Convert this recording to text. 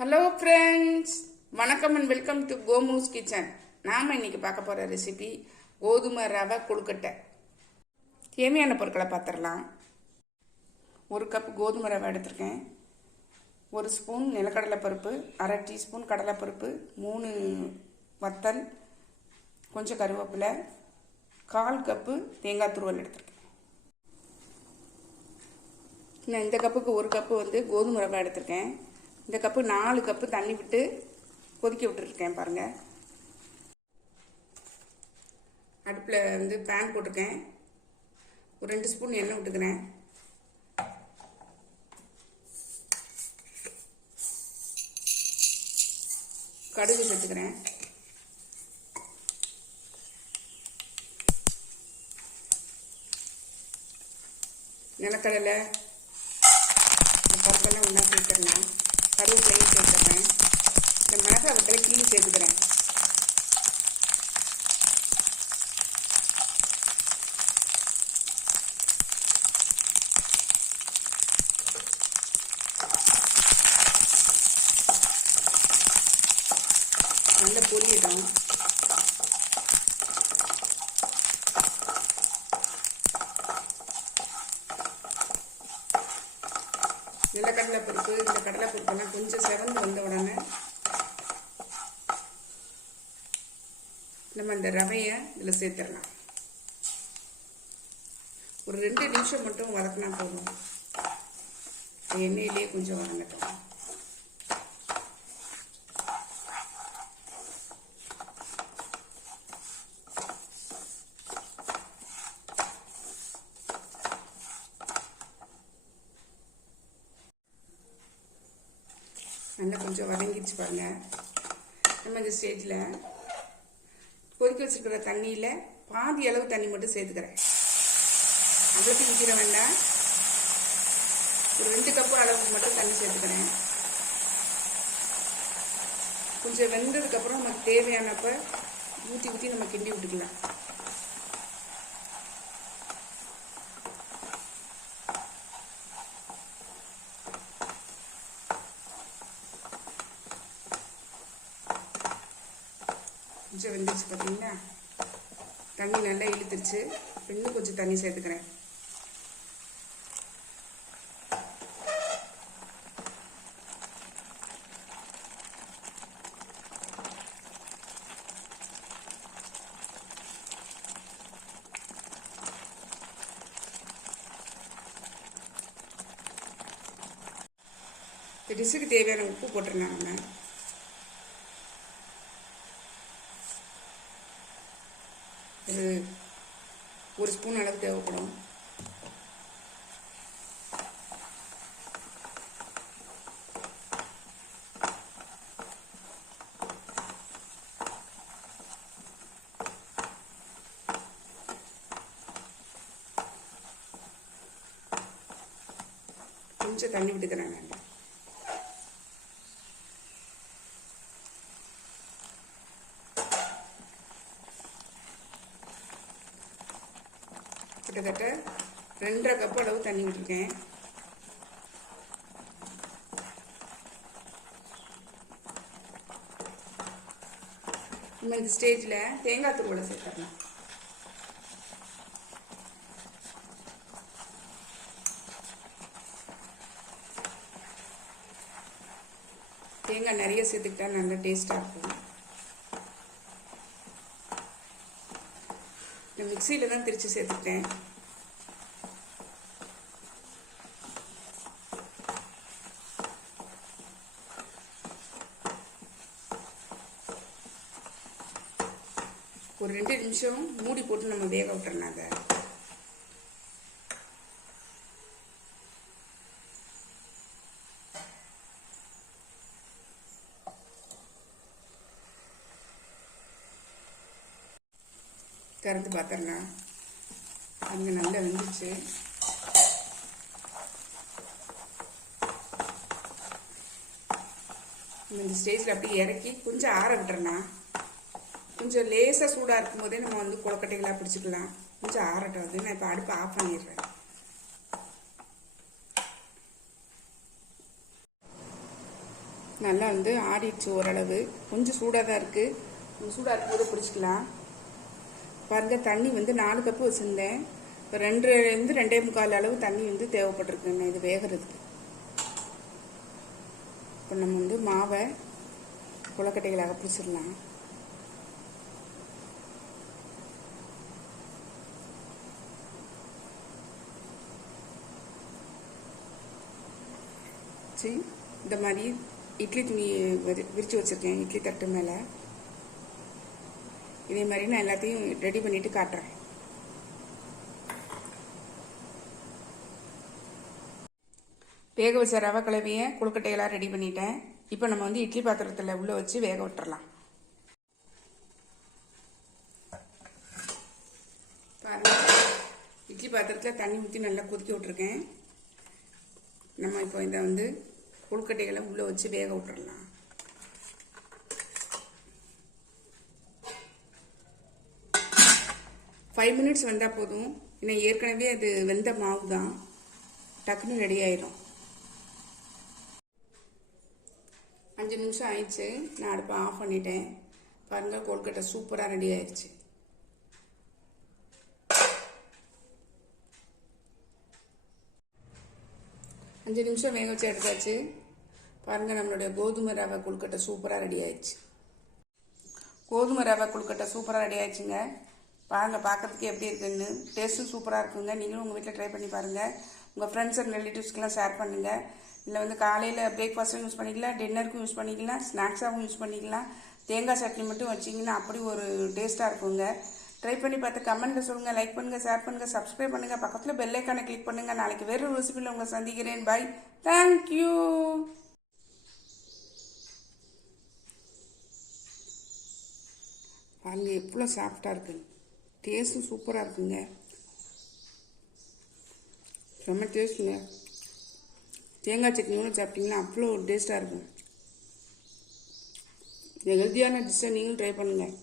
Hello friends வணக்கம் and welcome to கோமூஸ் kitchen நாம் இன்னைக்கு பார்க்க போகிற ரெசிபி கோதுமை ரவை கொழுக்கட்டை. தேவையான பொருட்களை பார்த்துடலாம். ஒரு கப் கோதுமை ரவை எடுத்திருக்கேன். ஒரு ஸ்பூன் நிலக்கடலை பருப்பு அரை டீஸ்பூன் கடலைப்பருப்பு மூணு வத்தல் கொஞ்சம் கருவேப்பிலை கால் கப்பு தேங்காய் துருவல் எடுத்திருக்கேன். நான் இந்த கப்புக்கு ஒரு கப்பு வந்து கோதுமை ரவை எடுத்திருக்கேன். இந்த கப்பு நாலு கப்பு தண்ணி விட்டு கொதிக்க விட்டுருக்கேன் பாருங்கள் அடுப்பில் வந்து பேன் போட்டிருக்கேன். ஒரு ரெண்டு ஸ்பூன் எண்ணெய் விட்டுக்கிறேன். கடுகு சேர்த்துக்கிறேன். நிலக்கடலை பருப்பெல்லாம் ஒன்றா சேர்த்துடலாம் கருவேப்பிலையும் சேர்த்துறேன். இந்த மிளகாய் வத்தலை கீழே சேர்த்துக்கிறேன். நல்ல பொரியட்டும். நிலக்கடலை பருப்பு இந்த கடலை பருப்பெல்லாம் கொஞ்சம் செவந்து வந்த உடனே நம்ம இந்த ரவையை இதில் சேர்த்துடலாம். ஒரு ரெண்டு நிமிஷம் மட்டும் வதக்கினா போதும். எண்ணெயிலே கொஞ்சம் வதங்கட்டும். நல்லா கொஞ்சம் வதங்கிடுச்சு பாருங்க. நம்ம இந்த ஸ்டேஜில் கொதிக்க வச்சுருக்கிற தண்ணியில் பாதி அளவு தண்ணி மட்டும் சேர்த்துக்கிறேன். அவ்வளோக்கு ஊற்றிட வேண்டாம். ஒரு ரெண்டு கப்பு அளவுக்கு மட்டும் தண்ணி சேர்த்துக்கிறேன். கொஞ்சம் வெந்ததுக்கப்புறம் நமக்கு தேவையானப்போ ஊற்றி ஊற்றி நம்ம கிண்டி விட்டுக்கலாம். கொஞ்சம் வெந்துருச்சு பார்த்தீங்களா தண்ணி நல்லா இழுத்துருச்சு. இன்னும் கொஞ்சம் தண்ணி சேர்த்துக்கிறேன். இந்த டிஷ்ஷுக்கு தேவையான உப்பு போட்டிருந்தாங்க. இது ஒரு ஒரு ஸ்பூன் அளவு தேவைப்படும். கொஞ்சம் தண்ணி விட்டுக்கிறேன் நான். கிட்டத்தட்ட ரெண்டரை கப் அளவு தண்ணி விட்டுருக்கேன் நம்ம இந்த ஸ்டேஜில் தேங்காய் துருவலை சேர்த்துடலாம். தேங்காய் நிறைய சேர்த்துக்கிட்டா நல்லா டேஸ்ட்டாக இருக்கும். நான் மிக்சியில் தான் திரித்து சேர்த்துக்கிட்டேன். ஒரு ரெண்டு நிமிஷம் மூடி போட்டு நம்ம வேக விட்டுறலாம் அதை. திறந்து பார்த்தேண்ணா அங்கே நல்லா வந்துச்சு இந்த ஸ்டேஜில் அப்படியே இறக்கி கொஞ்சம் ஆற விட்டுறண்ணா. கொஞ்சம் லேசாக சூடாக இருக்கும் போதே நம்ம வந்து கொலக்கட்டைகளாக பிடிச்சிக்கலாம். கொஞ்சம் ஆறட்டும். அது நான் இப்போ அடுப்பு ஆஃப் பண்ணிடுறேன். நல்லா வந்து ஆடிடுச்சு ஓரளவு. கொஞ்சம் சூடாக தான் இருக்குது கொஞ்சம் சூடாக இருக்கும்போது பிடிச்சிக்கலாம். பாருங்க தண்ணி வந்து நாலு கப்பு வச்சுருந்தேன். இப்போ ரெண்டுலேருந்து ரெண்டே முக்கால் அளவு தண்ணி வந்து தேவைப்பட்டிருக்குண்ணே இது வேகிறதுக்கு. இப்போ நம்ம வந்து மாவை குளக்கட்டைகளாக பிடிச்சிடலாம் சரி இந்த மாதிரி இட்லி துணி விரி விரித்து வச்சுருக்கேன் இட்லி தட்டு மேலே. இதே மாதிரி நான் எல்லாத்தையும் ரெடி பண்ணிட்டு காட்டுறேன். வேக வச்ச ரவை கலவையை கொழுக்கட்டையெல்லாம் ரெடி பண்ணிட்டேன். இப்போ நம்ம வந்து இட்லி பாத்திரத்தில் உள்ளே வச்சு வேக விட்டுறலாம். பாருங்க. இட்லி பாத்திரத்தில் தண்ணி ஊற்றி நல்லா கொதிக்க விட்ருக்கேன் நம்ம இப்போ இதை வந்து கொழுக்கட்டைகளை உள்ளே வச்சு வேக விட்டுறலாம். ஃபைவ் மினிட்ஸ் வந்தால் போதும். ஏன்னா ஏற்கனவே அது வெந்த மாவு தான் டக்குன்னு ரெடி ஆயிடும் அஞ்சு நிமிஷம் ஆயிடுச்சு. நான் அடுப்பை ஆஃப் பண்ணிட்டேன். பாருங்கள் கொழுக்கட்டை சூப்பராக ரெடி ஆயிடுச்சு. அஞ்சு நிமிஷம் வேக வச்சு எடுத்தாச்சு. பாருங்கள் நம்மளுடைய கோதுமை ரவை கொழுக்கட்டை சூப்பராக ரெடி ஆயிடுச்சு. கோதுமை ரவை கொழுக்கட்டை சூப்பராக ரெடி ஆயிடுச்சுங்க. பாருங்கள் பார்க்கறதுக்கு எப்படி இருக்குன்னு. டேஸ்ட்டும் சூப்பராக இருக்குங்க. நீங்களும் உங்கள் வீட்டில் ட்ரை பண்ணி பாருங்கள் உங்கள் ஃப்ரெண்ட்ஸ் அண்ட் ரிலேட்டிவ்ஸ்க்கெலாம் ஷேர் பண்ணுங்கள் இல்லை வந்து காலையில் பிரேக்ஃபாஸ்ட்டும் யூஸ் பண்ணிக்கலாம் டின்னருக்கும் யூஸ் பண்ணிக்கலாம் ஸ்நாக்ஸாகவும் யூஸ் பண்ணிக்கலாம். தேங்காய் சட்னி மட்டும் வச்சிங்கன்னா அப்படி ஒரு டேஸ்ட்டாக இருக்குங்க. ட்ரை பண்ணி பார்த்து கமெண்ட்டில் சொல்லுங்கள் லைக் பண்ணுங்கள் ஷேர் பண்ணுங்கள் சப்ஸ்கிரைப் பண்ணுங்கள் பக்கத்தில் பெல் ஐக்கானை கிளிக் பண்ணுங்கள் நாளைக்கு வேறு ஒரு ரெசிபியில் உங்களை சந்திக்கிறேன். பாய் தேங்க்யூ பாருங்கள் எவ்வளோ சாஃப்டாக இருக்குன்னு. டேஸ்ட்டும் சூப்பராக இருக்குங்க. செம்ம டேஸ்ட்டுங்க. தேங்காய் சட்னியோட சாப்பிட்டீங்கன்னா அவ்வளோ டேஸ்ட்டாக இருக்கும். ஹெல்த்தியான டிஷ்ஷை நீங்களும் ட்ரை பண்ணுங்கள்